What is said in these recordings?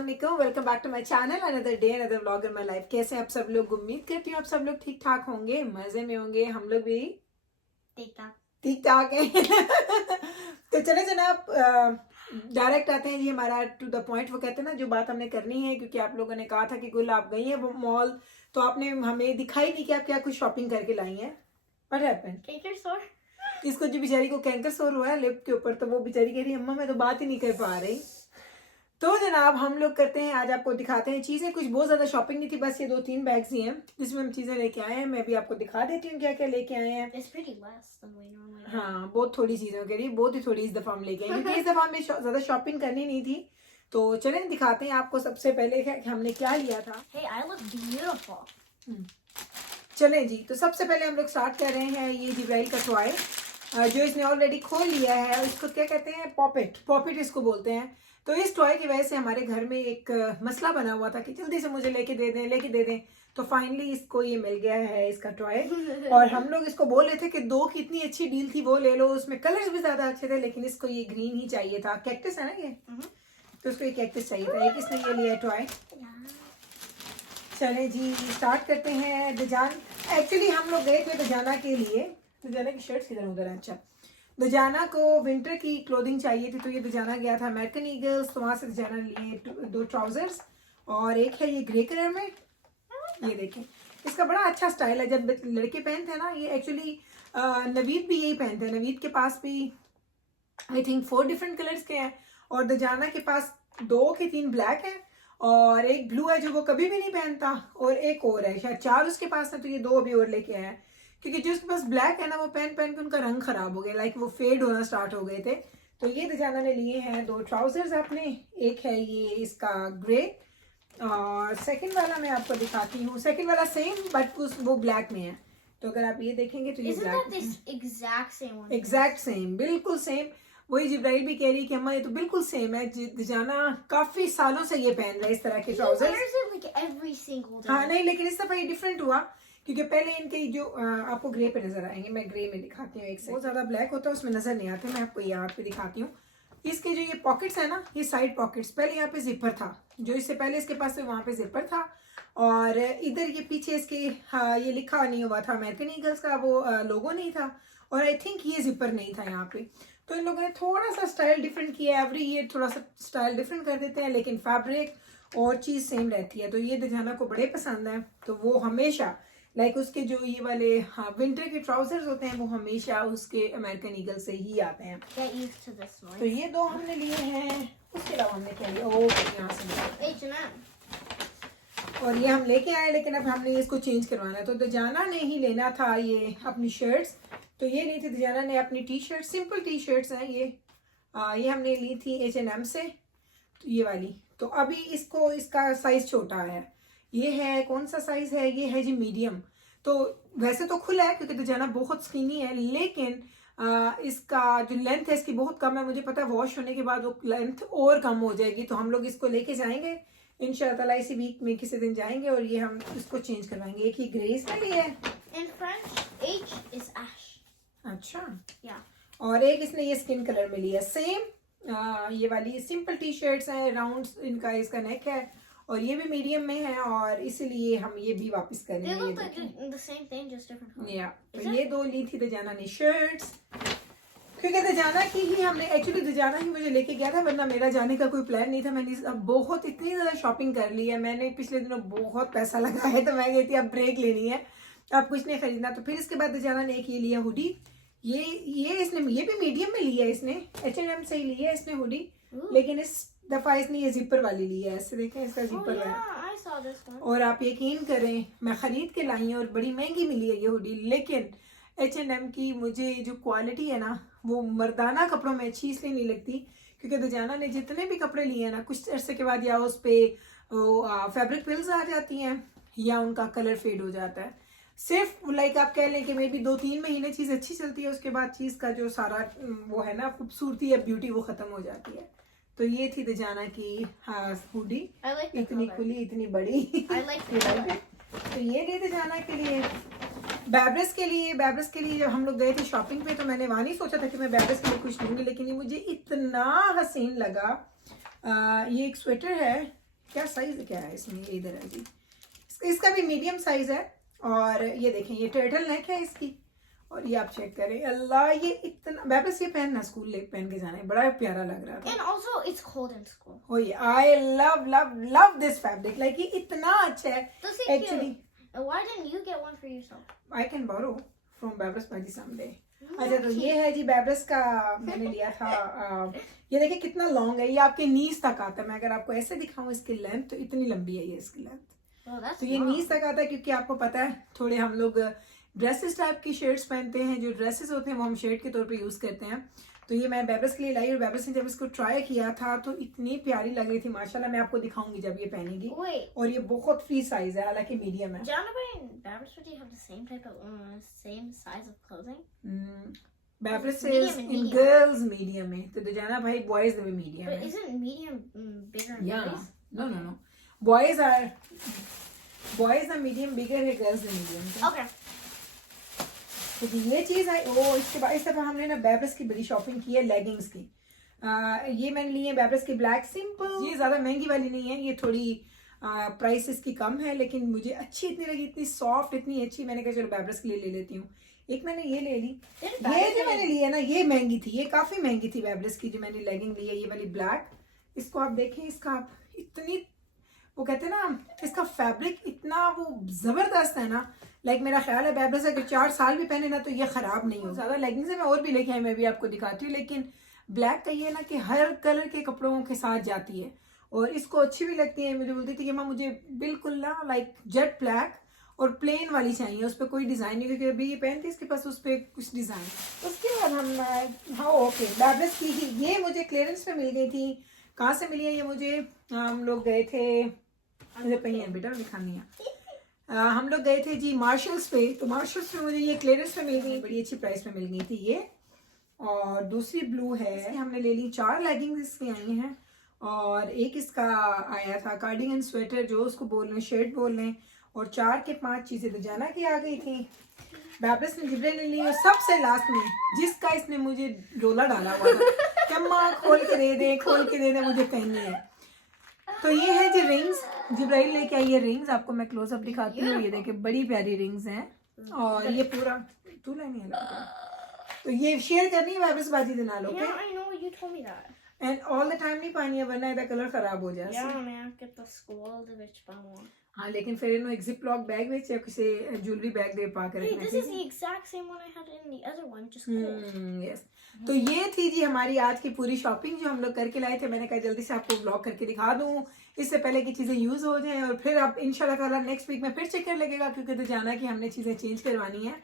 अस्सलाम, welcome back to my channel. Another day another vlog in my life. कैसे हैं आप सब लोग? उम्मीद करती हूँ आप सब लोग ठीक ठाक होंगे, मजे में होंगे। हम लोग भी ठीक ठाक हैं। तो चले जनाब, डायरेक्ट आते हैं जी हमारा टू द पॉइंट। वो कहते हैं ना, जो बात हमने करनी है, क्योंकि आप लोगों ने कहा था कि गुल आप गई हैं वो मॉल, तो आपने हमें दिखाई नहीं कि आप क्या कुछ शॉपिंग करके लाई हैं। What happened? कैंकर सोर। इसको जो बेचारी को कैंकर सोर हुआ है लिप के ऊपर, तो वो बेचारी कह रही अम्मा मैं तो बात ही नहीं कर पा रही। तो जनाब हम लोग करते हैं, आज आपको दिखाते हैं चीज़ें। कुछ बहुत ज़्यादा शॉपिंग नहीं थी, बस ये 2-3 बैग्स ही हैं जिसमें हम चीज़ें लेके आए हैं। मैं भी आपको दिखा देती हूँ क्या क्या लेके आए हैं। हाँ, बहुत थोड़ी चीज़ों के लिए, बहुत ही थोड़ी इस दफ़ा हम लेके आए, क्योंकि इस दफ़ा हमें ज़्यादा शॉपिंग करनी नहीं थी। तो चलें दिखाते हैं आपको सबसे पहले कि हमने क्या लिया था। Hey, I look beautiful. चलें जी, तो सबसे पहले हम लोग स्टार्ट कर रहे हैं ये जिब्राइल का टॉय, जो इसने ऑलरेडी खोल लिया है। इसको क्या कहते हैं? पॉपिट इसको बोलते हैं। तो इस टॉय की वजह से हमारे घर में एक मसला बना हुआ था कि जल्दी से मुझे लेके दे दें। तो फाइनली इसको ये मिल गया है, इसका टॉय। और हम लोग इसको बोल रहे थे कि 2 की इतनी अच्छी डील थी, वो ले लो, उसमें कलर्स भी ज्यादा अच्छे थे, लेकिन इसको ये ग्रीन ही चाहिए था। कैक्टस है ना ये, तो उसको ये कैक्टस चाहिए था। एक इसने ये लिया टॉय। चले जी स्टार्ट करते हैं। दजान, एक्चुअली हम लोग गए थे दजाना के लिए। दजाना की शर्ट किधर उधर है? अच्छा, दजाना को विंटर की क्लोथिंग चाहिए थी, तो ये दजाना गया था अमेरिकन ईगल्स, तो वहाँ से दजाना लिए 2 ट्राउजर्स, और एक है ये ग्रे कलर में। ये देखें, इसका बड़ा अच्छा स्टाइल है। जब लड़के पहनते हैं ना, ये एक्चुअली नवीद भी यही पहनते हैं। नवीद के पास भी आई थिंक 4 डिफरेंट कलर्स के हैं, और दजाना के पास 2 के 3 ब्लैक है, और एक ब्लू है जो वो कभी भी नहीं पहनता, और एक और है, शायद 4 उसके पास है, तो ये 2 अभी और लेके आया है। क्योंकि जो उसके पास ब्लैक है ना, वो पहन पहन के उनका रंग खराब हो गया, लाइक वो फेड होना स्टार्ट हो गए थे। तो ये दजाना ने लिए हैं 2 ट्राउजर्स अपने। एक है ये इसका ग्रे, और सेकंड वाला मैं आपको दिखाती हूँ। सेकंड वाला सेम, बट वो ब्लैक में है। तो अगर आप ये देखेंगे तो ये ब्लैक, एग्जैक्ट सेम, बिल्कुल सेम। वही जिब्राइल भी कह रही कि अम्मा ये तो बिल्कुल सेम है। दजाना काफी सालों से ये पहन रहा है इस तरह के ट्राउजर्स। हाँ नहीं, लेकिन इस दफा ये डिफरेंट हुआ, क्योंकि पहले इनके जो आपको ग्रे पे नजर आएंगे। मैं ग्रे में दिखाती हूँ। एक से बहुत ज्यादा ब्लैक होता है, उसमें नजर नहीं आते। मैं आपको यहाँ पे दिखाती हूँ। इसके जो ये पॉकेट्स है ना, ये साइड पॉकेट्स, पहले यहाँ पे जिपर था, जो इससे पहले इसके पास वहाँ पे जिपर था, और इधर ये पीछे इसके ये लिखा नहीं हुआ था अमेरिकन ईगल्स का, वो लोगो नहीं था, और आई थिंक ये जिपर नहीं था यहाँ पे। तो इन लोगों ने थोड़ा सा स्टाइल डिफरेंट किया। एवरी ईयर थोड़ा सा स्टाइल डिफरेंट कर देते हैं, लेकिन फैब्रिक और चीज़ सेम रहती है। तो ये दजाना को बड़े पसंद है, तो वो हमेशा लाइक उसके जो ये वाले विंटर के ट्राउजर्स होते हैं, वो हमेशा उसके अमेरिकन ईगल से ही आते हैं। तो ये 2 हमने लिए हैं। उसके अलावा हमने क्या लिया? यहाँ से और ये हम लेके आए, लेकिन अब हमने इसको चेंज करवाना है। तो दजाना ने ही लेना था ये अपनी शर्ट्स, तो ये ली थी दजाना ने अपनी T shirt. Simple T shirts हैं ये हमने ली थी H&M से, तो ये वाली। तो अभी इसको इसका साइज छोटा है। ये है, कौन सा साइज है? ये है जी मीडियम। तो वैसे तो खुला है क्योंकि दजाना बहुत स्किनी है, लेकिन इसका जो लेंथ है इसकी बहुत कम है। मुझे पता है वॉश होने के बाद वो लेंथ और कम हो जाएगी। तो हम लोग इसको लेके जाएंगे इंशाल्लाह, इसी वीक में किसी दिन जाएंगे, और ये हम इसको चेंज करवाएंगे। एक ही ग्रेस में लिए है। In French, H is ash. अच्छा, Yeah. और एक इसने ये स्किन कलर में लिया सेम। ये वाली सिंपल टी शर्ट्स हैं, राउंड इनका इसका नेक है, और ये भी मीडियम में है, और इसीलिए हम ये भी वापस करेंगे। They look like the same thing, just different color. या तो ये 2 ली थी दजाना ने शर्ट्स, क्योंकि दजाना की ही हमने, एक्चुअली दजाना ही मुझे लेके गया था, वरना मेरा जाने का कोई प्लान नहीं था। मैंने अब इतनी ज़्यादा शॉपिंग कर ली है, मैंने पिछले दिनों बहुत पैसा लगाया है, तो मैं गई थी अब ब्रेक लेनी है, अब कुछ नहीं खरीदना। तो फिर इसके बाद दजाना ने एक ये लिया हुडी। ये इसने ये भी मीडियम में लिया है, इसने H&M से ही लिया है इसने हुडी, लेकिन इस दफा इसने ये जिपर वाली ली है। ऐसे देखें, इसका जिपर है। और आप यकीन करें, मैं खरीद के लाई हूँ और बड़ी महंगी मिली है ये हुडी, लेकिन H&M की मुझे जो क्वालिटी है ना, वो मर्दाना कपड़ों में अच्छी इसलिए नहीं लगती, क्योंकि दजाना ने जितने भी कपड़े लिए हैं ना, कुछ अरसे के बाद या उस पर फैब्रिक पिल्स आ जाती हैं, या उनका कलर फेड हो जाता है। सिर्फ लाइक आप कह लें कि मे बी 2-3 महीने चीज़ अच्छी चलती है, उसके बाद चीज़ का जो सारा वो है ना, खूबसूरती या ब्यूटी, वो ख़त्म हो जाती है। तो ये थी दजाना की हुडी, इतनी खुली, इतनी बड़ी। तो ये ली दजाना के लिए। बैब्रस के लिए जब हम लोग गए थे शॉपिंग पे, तो मैंने वहाँ नहीं सोचा था कि मैं बैब्रस के लिए कुछ लूँगी, लेकिन ये मुझे इतना हसीन लगा। ये एक स्वेटर है, क्या साइज क्या है इसमें, ये इधर है जी, इसका भी मीडियम साइज है। और ये देखें ये टर्टल नेक है इसकी, और ये आप चेक करें, अल्लाह ये इतना वापस ये पहनना स्कूल पहन के जाना है, बड़ा प्यारा लग रहा था। And also, it's cold in school. Oh yeah, I love this fabric. Like ये इतना अच्छा है Does it actually. Why didn't you get one for yourself? I can borrow from Babras Baji someday. अच्छा तो ये है जी बैब्रस का, मैंने लिया था। ये देखिए कितना लॉन्ग है, ये आपके नीज तक आता है। मैं अगर आपको ऐसे दिखाऊं इसकी लेंथ, तो इतनी लंबी है ये इसकी लेंथ। Oh, that's तो ये नीज तक आता है, क्योंकि आपको पता है थोड़े हम लोग ड्रेसेस टाइप की शर्ट्स पहनते हैं, जो ड्रेसेस होते हैं वो हम शर्ट के तौर पे यूज करते हैं। तो ये मैं बैब्रस के लिए लाई, और बैब्रस ने जब इसको ट्राई किया था तो इतनी प्यारी लग रही थी माशाल्लाह। मैं आपको दिखाऊंगी जब ये पहनेगी। Wait, और ये बहुत फ्री साइज है, हालांकि मीडियम है। Jonathan and Babs, would you have the same type of, same size of clothing? बैब्रस Medium is and in medium. Girls medium में, तो दुजाना भाई बॉयज में मीडियम But है। isn't medium bigger than Yeah, boys? no. Boys are medium bigger है, girls are medium। Okay. तो ये चीज है। इसके बाद इस दफा हमने ना बैब्रस की बड़ी शॉपिंग की है लेगिंग्स की। ये मैंने ली है बैब्रस की ब्लैक सिंपल। ये ज्यादा महंगी वाली नहीं है, ये थोड़ी प्राइस इसकी कम है, लेकिन मुझे अच्छी इतनी लगी, इतनी सॉफ्ट, इतनी अच्छी। मैंने कहा चलो बैब्रस के लिए ले लेती हूँ। एक मैंने ये ले ली। ये जो मैंने ली है ना, ये महंगी थी, ये काफी महंगी थी बैब्रस की जो मैंने लेगिंग ली है, ये वाली ब्लैक। इसको आप देखें, इसका इतनी, वो कहते हैं ना, इसका फैब्रिक इतना वो जबरदस्त है ना। लाइक मेरा ख्याल है बैब्रस अगर 4 साल भी पहने ना तो ये खराब नहीं हो। ज्यादा लेगिंग्स है, मैं और भी लेके आई, मैं भी आपको दिखाती हूँ। लेकिन ब्लैक का ये ना कि हर कलर के कपड़ों के साथ जाती है, और इसको अच्छी भी लगती है। मुझे बोलती थी कि माँ मुझे बिल्कुल ना लाइक जेट ब्लैक और प्लेन वाली चाहिए, उस पर कोई डिजाइन नहीं, क्योंकि अभी ये पहनती है इसके पास उस पर कुछ डिजाइन। उसके बाद हम हाँ ओके बैब्रस की ही, ये मुझे क्लियरेंस पे मिल गई थी। कहाँ से मिली है ये मुझे? हम लोग गए थे, मुझे पही है बेटा दिखानी है। हम लोग गए थे जी मार्शल्स पे, तो मार्शल्स पे मुझे ये क्लियरेंस पे मिल गई, बड़ी अच्छी प्राइस में मिल गई थी ये। और दूसरी ब्लू है, हमने ले ली। 4 लेगिंग्स इसकी आई हैं, और एक इसका आया था कार्डिगन स्वेटर, जो उसको बोल रहे हैं शर्ट बोल रहे हैं, और 4 के 5 चीजें दुजाना की आ गई थी। बैब्रस ने जिब्रे ने ली, और सबसे लास्ट में जिसका इसने मुझे रोला डाला हुआ था कि अम्मा खोल के दे दे, खोल के दे दे, मुझे पहननी है। तो ये है जी रिंग्स, जिब्राइल लेके आई है रिंग्स। आपको मैं क्लोजअप दिखाती हूँ, ये देखिए बड़ी प्यारी रिंग्स हैं। और ये पूरा तू लेनी है, तो ये शेयर करनी है बैब्रस बाजी दे नाल। Okay, Yeah, I know, you told me that. And all the time नहीं पानी है, वरना इसका कलर खराब हो जाए। Yeah, man, get the school the bitch one. हाँ, लेकिन फिर इन्होंने एक जिप लॉक बैग में या किसी ज्वेलरी बैग दे पा कर Hey, रखना this is the exact same one I had in the other one, just cold. Yes. तो ये थी जी हमारी आज की पूरी शॉपिंग जो हम लोग करके लाए थे। मैंने कहा जल्दी से आपको ब्लॉग करके दिखा दूं, इससे पहले कि चीज़ें यूज़ हो जाएं, और फिर आप इंशाल्लाह ताला नेक्स्ट वीक में फिर चक्कर लगेगा, क्योंकि तो जाना कि हमने चीज़ें चेंज करवानी है,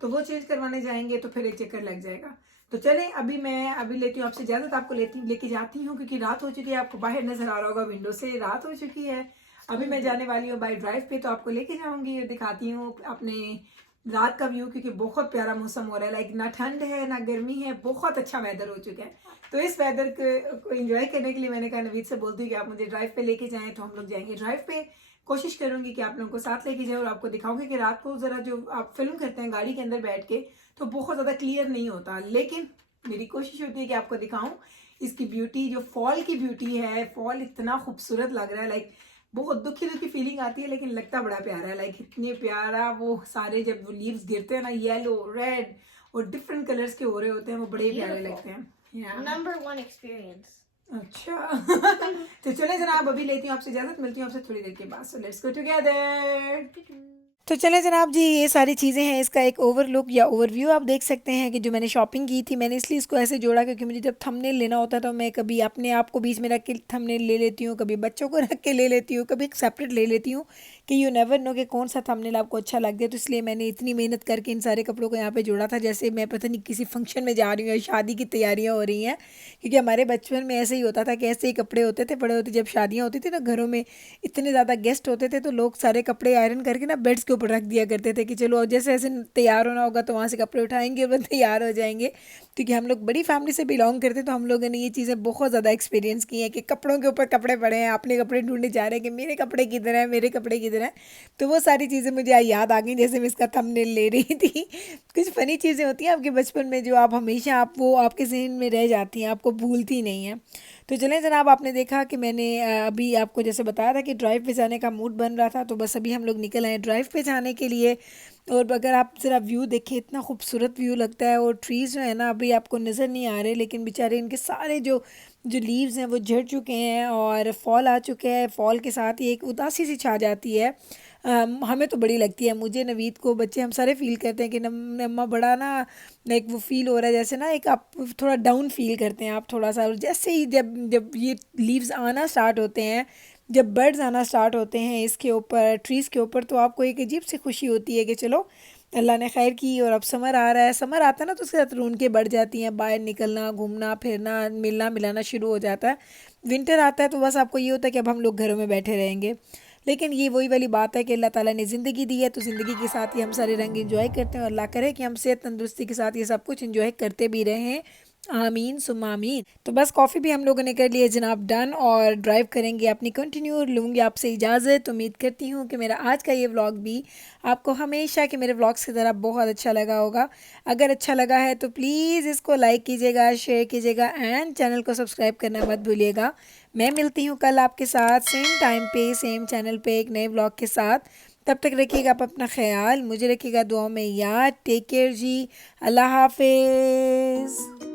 तो वो चेंज करवाने जाएंगे तो फिर एक चक्कर लग जाएगा। तो चलें अभी मैं लेती हूँ आपसे इजाज़त, आपको लेके जाती हूँ, क्योंकि रात हो चुकी है। आपको बाहर नजर आ रहा होगा विंडो से, रात हो चुकी है। अभी मैं जाने वाली हूँ बाई ड्राइव पे, तो आपको लेके जाऊंगी और दिखाती हूँ अपने रात का व्यू, क्योंकि बहुत प्यारा मौसम हो रहा है। लाइक ना ठंड है ना गर्मी है, बहुत अच्छा वेदर हो चुका है। तो इस वेदर को एंजॉय करने के लिए मैंने कहा नवीद से बोलती हूँ कि आप मुझे ड्राइव पे लेके जाएं, तो हम लोग जाएंगे ड्राइव पे। कोशिश करूंगी कि आप लोगों को साथ लेके जाए, और आपको दिखाऊंगी कि रात को जरा जो आप फिल्म करते हैं गाड़ी के अंदर बैठ के, तो बहुत ज़्यादा क्लियर नहीं होता, लेकिन मेरी कोशिश होती है कि आपको दिखाऊं इसकी ब्यूटी, जो फॉल की ब्यूटी है। फॉल इतना खूबसूरत लग रहा है, लाइक बहुत दुखी दुखी फीलिंग आती है, लेकिन लगता बड़ा प्यारा है। लाइक इतने प्यारा वो सारे जब वो लीव्स गिरते हैं ना, येलो रेड और डिफरेंट कलर्स के हो रहे होते हैं, वो बड़े प्यारे लगते हैं। Number 1 experience. अच्छा तो चले जनाब, अभी लेती हूँ आपसे इजाजत, मिलती हूँ आपसे थोड़ी देर के बाद। So let's go together. तो चले जनाब जी, ये सारी चीज़ें हैं, इसका एक ओवरलुक या ओवरव्यू आप देख सकते हैं कि जो मैंने शॉपिंग की थी। मैंने इसलिए इसको ऐसे जोड़ा क्योंकि मुझे जब थंबनेल लेना होता है तो मैं कभी अपने आप को बीच में रख के थंबनेल ले लेती हूँ, कभी बच्चों को रख के ले लेती हूँ, कभी सेपरेट ले लेती हूँ, कि यू नेवर नो कि कौन सा थंबनेल आपको अच्छा लग गया। तो इसलिए मैंने इतनी मेहनत करके इन सारे कपड़ों को यहाँ पर जोड़ा था, जैसे मैं पता नहीं किसी फंक्शन में जा रही हूँ या शादी की तैयारियाँ हो रही हैं। क्योंकि हमारे बचपन में ऐसे ही होता था कि ऐसे ही कपड़े होते थे, बड़े होते जब शादियाँ होती थी ना, घरों में इतने ज़्यादा गेस्ट होते थे, तो लोग सारे कपड़े आयरन करके ना बेड्स के ऊपर रख दिया करते थे कि चलो जैसे ऐसे तैयार होना होगा तो वहाँ से कपड़े उठाएंगे और तैयार हो जाएंगे। क्योंकि हम लोग बड़ी फैमिली से बिलोंग करते, तो हम लोगों ने ये चीज़ें बहुत ज़्यादा एक्सपीरियंस की हैं कि कपड़ों के ऊपर कपड़े पड़े हैं, अपने कपड़े ढूंढने जा रहे हैं कि मेरे कपड़े किधर हैं, मेरे कपड़े किधर हैं। तो वो सारी चीज़ें मुझे याद आ गई जैसे मैं इसका थंबनेल ले रही थी। कुछ फ़नी चीज़ें होती हैं आपके बचपन में जो आप हमेशा वो आपके ज़हन में रह जाती हैं, आपको भूलती नहीं हैं। तो चलें जनाब, आपने देखा कि मैंने अभी आपको जैसे बताया था कि ड्राइव पे जाने का मूड बन रहा था, तो बस अभी हम लोग निकल आए ड्राइव पे जाने के लिए। और अगर आप ज़रा व्यू देखें, इतना खूबसूरत व्यू लगता है। और ट्रीज़ जो है ना अभी आपको नज़र नहीं आ रहे, लेकिन बेचारे इनके सारे जो जो लीव्स हैं वो झड़ चुके हैं और फॉल आ चुके हैं। फॉल के साथ ही एक उदासी सी छा जाती है। हमें तो बड़ी लगती है, मुझे, नवीद को, बच्चे, हम सारे फील करते हैं कि अम्मा बड़ा ना लाइक वो फील हो रहा है जैसे ना एक आप थोड़ा डाउन फील करते हैं आप थोड़ा सा। और जैसे ही जब जब ये लीव्स आना स्टार्ट होते हैं, जब बर्ड्स आना स्टार्ट होते हैं इसके ऊपर, ट्रीज़ के ऊपर, तो आपको एक अजीब सी खुशी होती है कि चलो अल्लाह ने खैर की। और अब समर आ रहा है, समर आता है ना तो उसके साथ रौनकें बढ़ जाती हैं, बाहर निकलना, घूमना फिरना, मिलना मिलाना शुरू हो जाता है। विंटर आता है तो बस आपको ये होता है कि अब हम लोग घरों में बैठे रहेंगे। लेकिन ये वही वाली बात है कि अल्लाह ताला ने ज़िंदगी दी है, तो ज़िंदगी के साथ ही हम सारे रंग एंजॉय करते हैं। और अल्लाह करे कि हम सेहत तंदुरुस्ती के साथ ये सब कुछ एंजॉय करते भी रहें, आमीन सुम्मा आमीन। तो बस कॉफ़ी भी हम लोगों ने कर लिया जनाब डन, और ड्राइव करेंगे अपनी कंटिन्यू। लूँगी आपसे इजाज़त। उम्मीद करती हूँ कि मेरा आज का ये व्लॉग भी आपको हमेशा के मेरे व्लॉग्स की तरह बहुत अच्छा लगा होगा। अगर अच्छा लगा है तो प्लीज़ इसको लाइक कीजिएगा, शेयर कीजिएगा एंड चैनल को सब्सक्राइब करना मत भूलिएगा। मैं मिलती हूँ कल आपके साथ सेम टाइम पे सेम चैनल पे एक नए व्लॉग के साथ। तब तक रखिएगा आप अपना ख्याल, मुझे रखिएगा दुआ में याद। टेक केयर जी, अल्लाह हाफिज़।